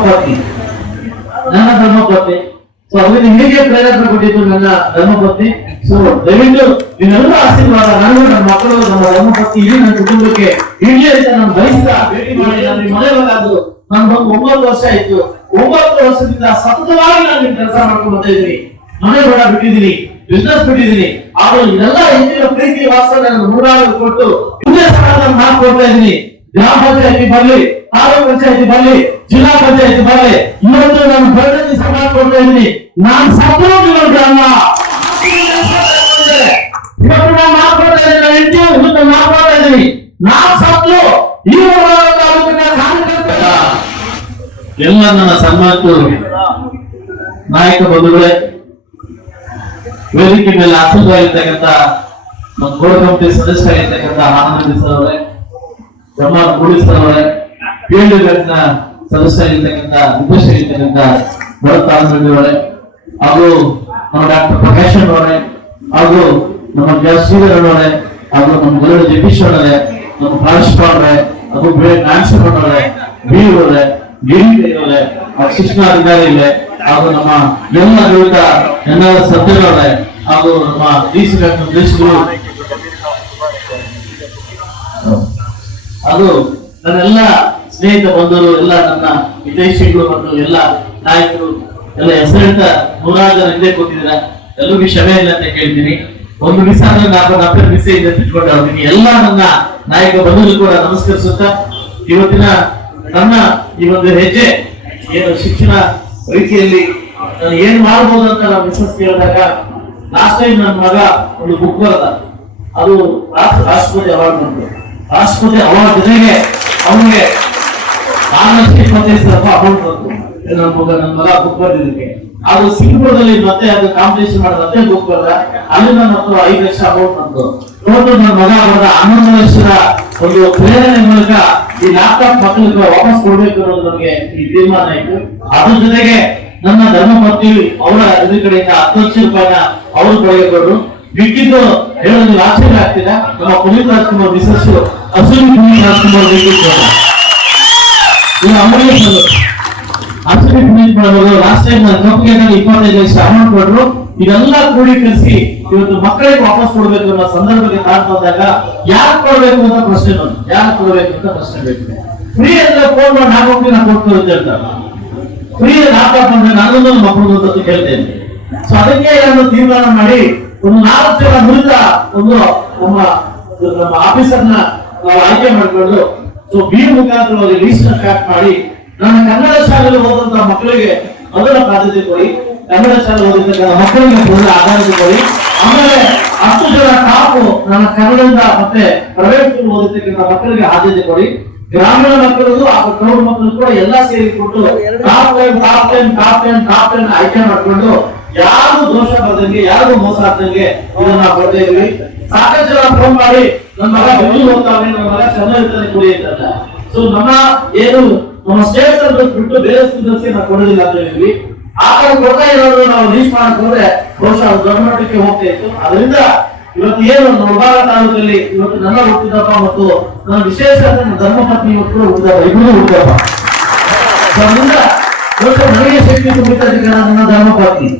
ಧರ್ಮಪತ್ನಿ, ನನ್ನ ಧರ್ಮಪತ್ನಿ. ಸೊ ಅದನ್ನ ಹೇಗೆ ಪ್ರೇರಣೆ ಕೊಟ್ಟಿದ್ದು ನನ್ನ ಧರ್ಮಪತ್ನಿ. ಸೊ ದಯವಿಟ್ಟು ನೀವೆಲ್ಲ ಆಶೀರ್ವಾದ ನನಗೂ ನನ್ನ ಮಕ್ಕಳು ನಮ್ಮ ಧರ್ಮಪತ್ನಿ ಇಡೀ ನನ್ನ ಕುಟುಂಬಕ್ಕೆ ಇಡೀ ಅಂತ ನಾನು ಬಯಸ್ತಾ ಭೇಟಿ ಮಾಡಿ ನಾನು ಮನೆ ಬಂದು ನಾನು 9 ವರ್ಷ ಆಯ್ತು. 9 ವರ್ಷದಿಂದ ಸತತವಾಗಿ ನಾನು ಕೆಲಸ ಮಾಡ್ಕೊಂಡು ಬರ್ತಾ ಇದ್ದೀನಿ. ಮನೆ ಕೂಡ ಬಿಟ್ಟಿದ್ದೀನಿ, ಬಿಸ್ನೆಸ್ ಬಿಟ್ಟಿದ್ದೀನಿ. ಆದ್ರೂ ಇದೆಲ್ಲ ಹೆಚ್ಚಿನ ಪ್ರೀತಿ ವಾತ್ಸಲ್ಯ ನಾನು 100 ಕೊಟ್ಟು ಇದೇ ಸಮಾಧಾನ ಮಾತು ಕೊಡ್ತಾ ಇದ್ದೀನಿ. ಗ್ರಾಮ ಪಂಚಾಯತಿ ಬರ್ಲಿ, ತಾಲೂಕು ಪಂಚಾಯತಿ ಬರ್ಲಿ, ಜಿಲ್ಲಾ ಪಂಚಾಯತಿ ಬರ್ಲಿ, ಇವತ್ತು ನಾನು ಪ್ರತಿನಿಧಿ ಸಮಾಜ ಕೊಡ್ತಾ ಇದ್ದೀನಿ. ನಾನು ಸತ್ರು ಗ್ರಾಮ ಇವತ್ತು ನಾನು ಮಾತಾಡ್ತಾ ಇದ್ದೀನಿ, ಇವತ್ತು ಮಾತಾಡ್ತಾ ಇದ್ದೀನಿ. ನಾನು ಸತ್ರು ಈ ಎಲ್ಲ ನನ್ನ ಸನ್ಮಾನಿತ ನಾಯಕ ಬಂಧುಗಳೇ, ವೇದಿಕೆ ಮೇಲೆ ಆಸೀನರಾಗಿರ್ತಕ್ಕಂಥ ನಮ್ಮ ಕೋರ್ ಕಮಿಟಿ ಸದಸ್ಯರಾಗಿರ್ತಕ್ಕಂಥ ಆನಂದ ಸರ್ ಅವರೇ, ಜಮಾಲ್ ಗೂಡಿ ಸರ್ ಅವರೇ, ಫೀಲ್ಡ್ ಬ್ಯಾಂಕ್ನ ಸದಸ್ಯರಾಗಿರ್ತಕ್ಕಂಥ ವಿದೇಶಿರ್ತಕ್ಕಂಥ ಭರತ್ ಆನಂದ ಅವರೇ, ಹಾಗೂ ನಮ್ಮ ಡಾಕ್ಟರ್ ಪ್ರಕಾಶ್ ಅವರೇ, ಹಾಗೂ ನಮ್ಮ ಶ್ರೀಧರ್ ಅವರೇ, ಹಾಗೂ ನಮ್ಮ ಗರುಡ ಜಗದೀಶ್ ಅವರೇ, ನಮ್ಮ ಪ್ರಾಂಶುಪಾಲರೇ, ಹಾಗೂ ನಾನ್ಸರ್ ಅವರೇ, ಬಿ ಅವರೇ, ಗಿರಿ ಅವರೇ, ಶಿಕ್ಷಣಾಧಿಕಾರಿಗಳೇ, ಹಾಗೂ ನಮ್ಮ ಎಲ್ಲ ವಿವಿಧ ಎಲ್ಲ ಸಭ್ಯರವರೇ, ಹಾಗೂ ನಮ್ಮ ಡಿಸಿ ಡಾಕ್ಟರ್ ದೇಶಗಳು, ಅದು ನನ್ನೆಲ್ಲ ಸ್ನೇಹಿತ ಬಂಧುಗಳು, ಎಲ್ಲ ನನ್ನ ವಿದೇಶಿಗಳು ಮತ್ತು ಎಲ್ಲ ನಾಯಕರು ಎಲ್ಲ ಹೆಸರಿತ 100 ಜನ ಹಿಂದೆ ಕೂತಿದ್ದೀರಾ. ಎಲ್ಲರಿಗೂ ಕ್ಷಮೆ ಇಲ್ಲ ಅಂತ ಕೇಳ್ತೀನಿ. ಒಂದು ಮಿಸ್ ಆದ್ರೆ ನಾನು ಮಿಸ್ ಇದೆ ತಿಳ್ಕೊಂಡು ಹೋಗ್ತೀನಿ. ಎಲ್ಲ ನನ್ನ ನಾಯಕ ಬಂಧುಗಳು ಕೂಡ ನಮಸ್ಕರಿಸುತ್ತಾ ಇವತ್ತಿನ ನನ್ನ ಈ ಒಂದು ಹೆಜ್ಜೆ ಏನು ಶಿಕ್ಷಣ ರೀತಿಯಲ್ಲಿ ನಾನು ಏನ್ ಮಾಡ್ಬೋದು ಅಂತ ನಾವು ಮಿಸಸ್ ಕೇಳಿದಾಗ ಲಾಸ್ಟ್ ಟೈಮ್ ನನ್ನ ಮಗ ಒಂದು ಬುಕ್ ಬರದ, ಅದು ರಾಷ್ಟ್ರಪತಿ ಅವಾರ್ಡ್ ಬಂತು. ರಾಷ್ಟ್ರಪತಿ ಅವಾರ್ಡ್ ಜೊತೆಗೆ ಅವನಿಗೆ 6,25,000 ಅಮೌಂಟ್ ಬಂತು. ನನ್ನ ಮಗ ಬುಕ್ ಬರ್ದಿದ್ದಕ್ಕೆ. ಅದು ಸಿಂಗಾಪುರದಲ್ಲಿ ಮತ್ತೆ ಅದು ಕಾಂಪಿಟೇಷನ್ ಮಾಡಿದ ಮತ್ತೆ ಬುಕ್ ಬರ್ದ, ಅಲ್ಲಿಂದ ಮತ್ತು 5 ಲಕ್ಷ ಅಮೌಂಟ್ ಬಂತು. ಟೋಟಲ್ ನನ್ನ ಮಗ ಬರದ 11 ಲಕ್ಷದ ಒಂದು ಪ್ರೇರಣೆ ಮೂಲಕ ಈ ಲ್ಯಾಪ್ಟಾಪ್ ಮಕ್ಕಳಿಗೆ ವಾಪಸ್ ಕೊಡ್ಬೇಕು ಅನ್ನೋದು ನಮಗೆ ಈ ತೀರ್ಮಾನ ಆಯ್ತು. ಅದ್ರ ಜೊತೆಗೆ ನನ್ನ ಧರ್ಮಪತ್ನಿ ಅವರ ಇದ್ರ ಕಡೆಯಿಂದ 10 ಲಕ್ಷ ರೂಪಾಯಿನ ಅವರು ಕೊಡಬೇಕು. ಬಿಟ್ಟಿದ್ದು ಹೇಳೋದು ಆಶ್ಚರ್ಯ ಆಗ್ತಿಲ್ಲ. ನಮ್ಮ ಪುನೀತ್ ರಾಜ್ಕುಮಾರ್ ಮಿಸಸ್ ಅಶ್ವಿನಿ ಪುನೀತ್ ರಾಜ್ಕುಮಾರ್ ಅಂಬರೀಶ್ ಅಶ್ವಿನಿ ಪುನೀತ್ ಮಾಡೋದು ಲಾಸ್ಟ್ ಟೈಮ್ ಕಪ್ಗೆ 25 ಲಕ್ಷ ಅಮೌಂಟ್ ಕೊಟ್ಟರು. ಇದೆಲ್ಲ ಕ್ರೋಢೀಕರಿಸಿ ಇವತ್ತು ಮಕ್ಕಳಿಗೆ ವಾಪಸ್ ಕೊಡ್ಬೇಕು ಅನ್ನೋ ಸಂದರ್ಭಕ್ಕೆ ಕಾಣ್ತಂದಾಗ ಯಾರು ಕೊಡ್ಬೇಕು ಅಂತ ಪ್ರಶ್ನೆ ಬಂತು. ಯಾರು ಕೊಡ್ಬೇಕು ಅಂತ ಪ್ರಶ್ನೆ ಬೇಕು. ಫ್ರೀ ಅಂದ್ರೆ ಫೋನ್ ಮಾಡಿ ನಾನು ಕೊಡ್ತೀನಿ ಅಂತ ಹೇಳ್ತಾರೆ. ಫ್ರೀ ಲ್ಯಾಪ್ಟಾಪ್ ಅಂದ್ರೆ ನಾನೊಂದು ಮಕ್ಕಳು ಅಂತ ಕೇಳ್ತೇನೆ. ಸೊ ಅದಕ್ಕೆ ನಾನು ತೀರ್ಮಾನ ಮಾಡಿ ಒಂದು 4 ಜನ ನುರಿತ ಒಂದು ನಮ್ಮ ಆಫೀಸರ್ನ ನಾವು ಆಯ್ಕೆ ಮಾಡಿಕೊಂಡು ಸೊ ಬಿ ಮುಖಾಂತರ ಲೀಸ್ಟ್ ಸ್ಟಾರ್ಟ್ ಮಾಡಿ ನನ್ನ ಕನ್ನಡ ಶಾಲೆಯಲ್ಲಿ ಓದುವಂತಹ ಮಕ್ಕಳಿಗೆ ಮೊದಲ ಆದ್ಯತೆ ಕೊಡಿ, ಕನ್ನಡ ಶಾಲೆ ಓದಿರ್ತಕ್ಕಂಥ ಮಕ್ಕಳಿಗೆ ಮೊದಲ ಆದ್ಯತೆ ಕೊಡಿ. ಆಮೇಲೆ 10 ಜನ ಟಾಪ್ ನನ್ನ ಕನ್ನಡದಿಂದ ಮತ್ತೆ ಪ್ರೈವೇಟ್ ಸ್ಕೂಲ್ ಓದಿರ್ತಕ್ಕಂಥ ಮಕ್ಕಳಿಗೆ ಆದ್ಯತೆ ಕೊಡಿ. ಗ್ರಾಮೀಣ ಮಕ್ಕಳಿಗೂ ಹಾಗೂ ಟೌನ್ ಮಕ್ಕಳು ಕೂಡ ಎಲ್ಲ ಸೇರಿಕೊಂಡು ಟಾಪ್ 10 ಆಯ್ಕೆ ಮಾಡಿಕೊಂಡು ಯಾರು ದೋಷ ಬರದಂಗೆ ಯಾರು ಮೋಸ ಆಗ್ದಂಗೆ ಇದನ್ನ ಕೊಡ್ತಾ ಇದ್ವಿ. ಸಾಕಷ್ಟು ಜನ ಫೋನ್ ಮಾಡಿ ನನ್ನ ಮಗ ಬೆಂಗಳೂರು ಹೋಗ್ತಾವೆ, ನಮ್ಮ ಮಗ ಚೆನ್ನಾಗಿರ್ತಾನೆ ಕೊಡಿ ಅಂತ. ಸೊ ನಮ್ಮ ಏನು ನಮ್ಮ ಸ್ಟೇಟ್ ಬಿಟ್ಟು ಬೇರೆ ಸ್ಕೂಲ್ಸ್ಗೆ ನಾವು ಕೊಡೋದಿಲ್ಲ ಅಂತ ಹೇಳಿದ್ವಿ. ಆ ಕಡೆ ಕೊಡ್ತಾ ಇರೋದು ನಾವು ಲೀಸ್ಟ್ ಮಾಡಕ್ ಹೋದ್ರೆ ಬಹುಶಃ ಗೌರ್ಮೆಂಟ್ಗೆ ಹೋಗ್ತಾ ಇತ್ತು. ಅದರಿಂದ ಇವತ್ತು ಏನು ಮುಳಬಾಗ ತಾಲೂಕಲ್ಲಿ ಇವತ್ತು ನನ್ನ ಹುಟ್ಟಿದಪ್ಪ ಮತ್ತು ನನ್ನ ವಿಶೇಷ ಧರ್ಮಪತ್ನಿ ಮಕ್ಕಳು ಹುಟ್ಟಿದಪ್ಪ, ಇಬ್ಬರು ಹುಟ್ಟಿದಪ್ಪ. ಅದರಿಂದ ಬಹುಶಃ ನನಗೆ ಶಕ್ತಿ ತುಂಬಿದ್ದಕ್ಕೆ ನನ್ನ ಧರ್ಮಪತ್ನಿ.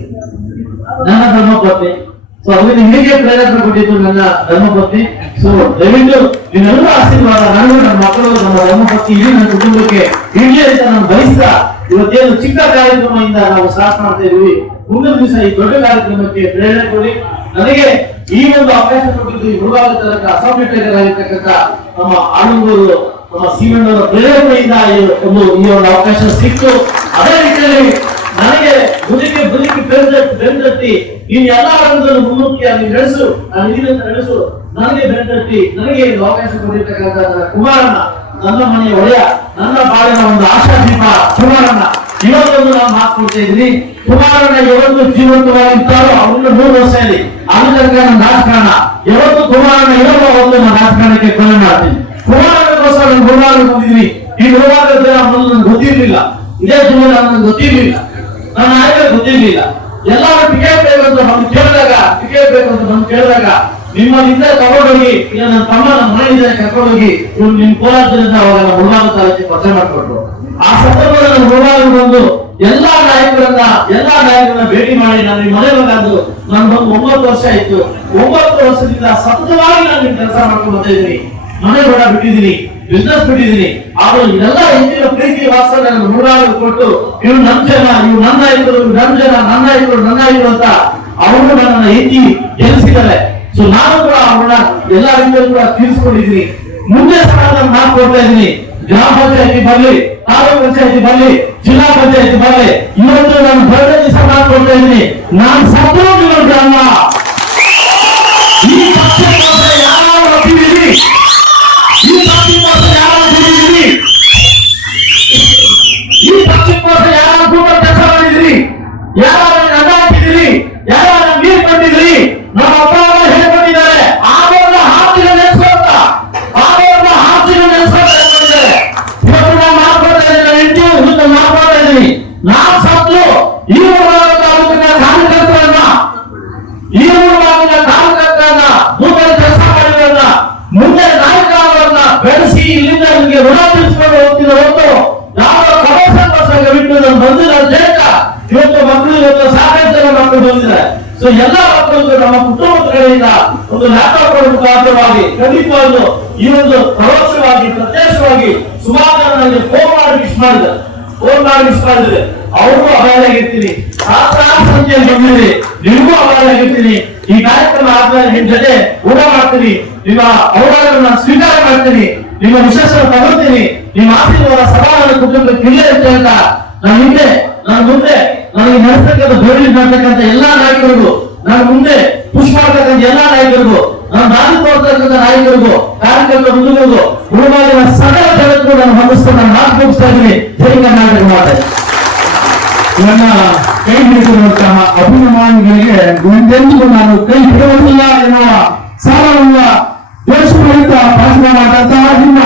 ಸೊ ಅದರಿಂದ ಹೇಗೆ ಪ್ರೇರಣೆ ಕೊಟ್ಟಿದ್ದು ನನ್ನ ಧರ್ಮಪತ್ನಿ. ಸೊ ದಯವಿಟ್ಟು ನೀವೆಲ್ಲ ಆಶೀರ್ವಾದ ನನಗೂ ನನ್ನ ಮಕ್ಕಳು ನಮ್ಮ ಧರ್ಮಪತ್ನಿ ಇಡೀ ನನ್ನ ಕುಟುಂಬಕ್ಕೆ ಇಡಲಿ ಅಂತ ನಾನು ಬಯಸ್ತಾ ಇವತ್ತೇನು ಚಿಕ್ಕ ಕಾರ್ಯಕ್ರಮದಿಂದ ನಾವು ಸ್ಟಾರ್ಟ್ ಮಾಡ್ತಾ ಇದೀವಿ. ಮುಂದಿನ ದಿವಸ ಈ ದೊಡ್ಡ ಕಾರ್ಯಕ್ರಮಕ್ಕೆ ಪ್ರೇರಣೆ ಕೊಡಿ. ನನಗೆ ಈ ಒಂದು ಅವಕಾಶ ಕೊಟ್ಟಿದ್ದು ಈ ಮುಳಬಾಗ ತಾಲೂಕು ಅಸೆಂಬ್ಲಿ ಟೈಗರ್ ಆಗಿರ್ತಕ್ಕಂಥ ನಮ್ಮ ಆಳುಗೂರು ನಮ್ಮ ಸೀಮಣ್ಣವರ ಪ್ರೇರಣೆಯಿಂದ ಈ ಒಂದು ಅವಕಾಶ ಸಿಕ್ತು. ಅದೇ ರೀತಿಯಲ್ಲಿ ನನಗೆ ಬದುಕಿ ಬೆಂದಟ್ಟಿ ನೀನು ಎಲ್ಲಾ ರಂಗದಲ್ಲೂ ಮುನ್ನುಗ್ಗಿ ಅದನ್ನು ನಡೆಸು, ನಾನು ಇದರಿಂದ ನಡೆಸು, ನನಗೆ ಬೆಂದಟ್ಟಿ ನನಗೆ ಅವಕಾಶ ಕೊಟ್ಟಿರ್ತಕ್ಕಂಥ ಕುಮಾರಣ್ಣ, ನನ್ನ ಮನೆಯ ಒಡೆಯ, ನನ್ನ ಬಾಳಿನ ಒಂದು ಆಶಾದೀಪ ಕುಮಾರಣ್ಣ. ಇವತ್ತೊಂದು ನಾವು ಮಾತುಕೊಳ್ತಾ ಇದ್ದೀನಿ. ಕುಮಾರಣ್ಣ ಯಾವತ್ತು ಜೀವಂತವಾಗಿರ್ತಾರೋ ಅವ್ರನ್ನ 3 ವರ್ಷ ಇದೆ ಅಲ್ಲಿ ತನಕ ನನ್ನ ರಾಜಕಾರಣ. ಯಾವತ್ತು ಕುಮಾರಣ್ಣ ಇರೋ ಒಂದು ನನ್ನ ರಾಜಕಾರಣಕ್ಕೆ ಕೊನೆ ಮಾಡ್ತೀನಿ. ಕುಮಾರಣ್ಣಗೋಸ್ಕರ ನಾನು ಮುಳಬಾಗ ಬಂದಿದ್ದೀನಿ. ಈ ಮುಳಬಾಗ ನನಗೆ ಗೊತ್ತಿರ್ಲಿಲ್ಲ, ಇದೇ ಜಿಲ್ಲೆ ನನಗೆ ಗೊತ್ತಿರ್ಲಿಲ್ಲ, ನನ್ನ ಆಯ್ಕೆ ಗೊತ್ತಿರ್ಲಿಲ್ಲ. ಎಲ್ಲರೂ ಟಿಕೆಟ್ ಬೇಕು ಅಂತ ಬಂದು ಕೇಳಿದಾಗ ನಿಮ್ಮಲ್ಲಿಂದ ತಗೊಂಡೋಗಿ ನನ್ನ ತಮ್ಮ ನಮ್ಮ ಮನೆಯಿಂದ ಕರ್ಕೊಂಡೋಗಿ ನಿಮ್ ಕೋಲಾರದಿಂದ ಅವಾಗ ಮುಳಬಾಗ ತಾಲೂಕಿಗೆ ಪರಿಚಯ ಮಾಡಿಕೊಟ್ರು. ಆ ಸಂದರ್ಭದಲ್ಲಿ ಹೋದಾಗ ಬಂದು ಎಲ್ಲಾ ನಾಯಕರನ್ನ ಭೇಟಿ ಮಾಡಿ ನಾನು ಈ ಮನೆ ಬಂದು ನಾನು ಬಂದು 9 ವರ್ಷ ಆಯ್ತು. 9 ವರ್ಷದಿಂದ ಸತತವಾಗಿ ನಾನು ಕೆಲಸ ಮಾಡ್ಕೊಂಡು ಬರ್ತಾ ಇದ್ದೀನಿ. ಮನೆ ಕೂಡ ಬಿಟ್ಟಿದ್ದೀನಿ, ಬಿಸ್ನೆಸ್ ಬಿಟ್ಟಿದ್ದೀನಿ. ಆದ್ರೂ ಇದೆಲ್ಲ ಹೆಚ್ಚಿನ ಪ್ರೀತಿ ವಾತ್ಸಲ್ಯ ನನ್ನ ನೂರಾರು ಕೊಟ್ಟು ಇವ್ರು ನನ್ನ ಜನ, ಇವ್ರು ನನ್ನ ನಾಯಕರು, ನನ್ನ ಜನ, ನನ್ನ ನಾಯಕರು ಅಂತ ಅವರು ನನ್ನನ್ನ ಎತ್ತಿ ಗೆಲ್ಲಿಸಿದ್ದಾರೆ. ಸೊ ನಾನು ಕೂಡ ಅವ್ರನ್ನ ಎಲ್ಲಾ ರೀತಿಯಲ್ಲೂ ಕೂಡ ತೀರಿಸಿಕೊಂಡಿದ್ದೀನಿ. ಮುಂದೆ ಸಹ ಮಾತು ಕೊಡ್ತಾ ಇದ್ದೀನಿ. ಗ್ರಾಮ ಪಂಚಾಯತಿ ಬರ್ಲಿ, ತಾಲೂಕು ಪಂಚಾಯತಿ ಬರ್ಲಿ, ಜಿಲ್ಲಾ ಪಂಚಾಯತಿ ಬರ್ಲಿ, ಇವತ್ತು ನಾನು ಬರದೇ ದಿವಸ ಮಾತು ಕೊಡ್ತಾ ಇದ್ದೀನಿ. ನಾನು ಸತ್ತೋಗಿರೋ ಗ್ರಾಮ ಈ ಪಕ್ಷಕ್ಕೋಸ್ಕರ ಯಾರು ಒಪ್ಪಿದ್ದೀರಿ, ಈ ಪಕ್ಷಕ್ಕೋಸ್ಕರ ಯಾರು ದುಡಿದಿರಿ, ಈ ಪಕ್ಷಕ್ಕೋಸ್ಕರ ಯಾರು ಕೂಡ ಕೆಲಸ ಮಾಡಿದಿರಿ, ಯಾರು ಅನ್ನ ಹಾಕಿದಿರಿ, ಯಾರು ನೀರು ಕೊಟ್ಟಿದ್ರಿ. ನಮ್ಮ ಅಪ್ಪ ಅಮ್ಮ ಹೇಳ್ಕೊಂಡಿದ್ದಾರೆ, ಆಗೋರ್ನ ಹಾಸಿಗೆ ನೆನೆಸ್ಕೊಳ್ತ, ಆಗೋರ್ನ ಹಾಸಿಗೆ ನೆನೆಸ್ಕೊಳ್ತಾ ಹೇಳ್ಕೊಂಡಿದ್ದಾರೆ. ಇವತ್ತು ನಾವು ಮಾತಾಡ್ತಾ ಇದ್ದೀನಿ, ನಾನು ಹೆಂಡತಿ ಮುಂದೆ ಮಾತಾಡ್ತಾ ಇದ್ದೀನಿ. ನಾವು ಸತ್ತು ಈ ತಾಲೂಕಿನ ಕಾರ್ಯಕರ್ತರನ್ನ, ಈ ಕಾರ್ಯಕರ್ತರನ್ನ ಮುಂದೆ ಕೆಲಸ ಮಾಡಿರೋರನ್ನ, ಮುಂದೆ ನಾಯಕರನ್ನ ಬೆಳೆಸಿ ಇಲ್ಲಿಂದ ನಿಮಗೆ ಋಣ ತೀರಿಸಿಕೊಂಡು ಹೋಗ್ತಿರೋ ಹೊತ್ತು ಯಾವ ಕಮರ್ಷಿಯಲ್ ಬಿಟ್ಟು ನಾನು ಬಂದಿಲ್ಲ ಅಂತ ಹೇಳ್ತಾ ಇವತ್ತು ಮಕ್ಕಳು ಇವತ್ತು ಸಾಕಷ್ಟು ಜನ ಮಕ್ಕಳು ಬಂದಿದ್ದಾರೆ. ಸೊ ಎಲ್ಲ ಮಕ್ಕಳಿಗೂ ನಮ್ಮ ಕುಟುಂಬದ ಕಡೆಯಿಂದ ಒಂದು ಲ್ಯಾಪ್ಟಾಪ್ ಮುಖಾಂತರವಾಗಿ ಖಂಡಿತವಾಗ್ಲು ಈ ಒಂದು ಪರೋಕ್ಷವಾಗಿ ಪ್ರತ್ಯಕ್ಷವಾಗಿ ಸುಮಾರು ಜನ ನನಗೆ ಫೋನ್ ಮಾಡಿ ಮಿಸ್ ಮಾಡಿದ್ರೆ ಅವ್ರಿಗೂ ಅಭಯವಾಗಿರ್ತೀನಿ. ಸಂಖ್ಯೆಯಲ್ಲಿ ಬಂದಿರಿ, ನಿಮಗೂ ಅಭಯವಾಗಿರ್ತೀನಿ. ಈ ಕಾರ್ಯಕ್ರಮ ಆದ್ಮೇಲೆ ನಿಮ್ ಜೊತೆ ಊಟ ಮಾಡ್ತೀನಿ, ನಿಮ್ಮ ಅವಕಾಶವನ್ನು ಸ್ವೀಕಾರ ಮಾಡ್ತೀನಿ, ನಿಮ್ಮ ವಿಶೇಷ ತಗೊಳ್ತೀನಿ. ನಿಮ್ಮ ಆಶೀರ್ವಾದ ಸದಾ ನನ್ನ ಕುಟುಂಬಕ್ಕೆ ಇಲ್ಲೇ ಅಂತ ಹೇಳ್ತಾ ನಾನು ಮುಂದೆ ನನಗೆ ನಡೆಸ್ತಕ್ಕಂಥ ಧೋರಣೆ ಮಾಡ್ತಕ್ಕಂಥ ಎಲ್ಲಾ ನಾಯಕರಿಗೂ, ನಾನು ಮುಂದೆ ಪುಷ್ ಮಾಡ್ತಕ್ಕಂಥ ಎಲ್ಲಾ ನಾಯಕರಿಗೂ, ನಾನು ದಾರಿ ತೋರ್ತಕ್ಕಂಥ ನಾಯಕರಿಗೂ, ಕಾರ್ಯಕರ್ತರ ಮುಂದಿಗೂ ಗುರುಮಾಲಿನ ಸಕಲ ಜಗತ್ತಿಗೂ ನಾನು ಹೊಂದಿಸ್ತಾ ನಾನು ಮಾತು ಮುಗಿಸ್ತಾ ಇದ್ದೀನಿ. ಜೈ ಕರ್ನಾಟಕ ಮಾತೆ. ನನ್ನ ಕೈ ಹಿಡಿದಿರುವಂತಹ ಅಭಿಮಾನಿಗಳಿಗೆ ಮುಂದೆಂದಿಗೂ ನಾನು ಕೈ ಬಿಡುವುದಿಲ್ಲ ಎನ್ನುವ ಸಾರವನ್ನ ದೇಶಗಳಿಂದ ಭಾಷಣ ಮಾಡಿದಂತಹ ನಿಮ್ಮ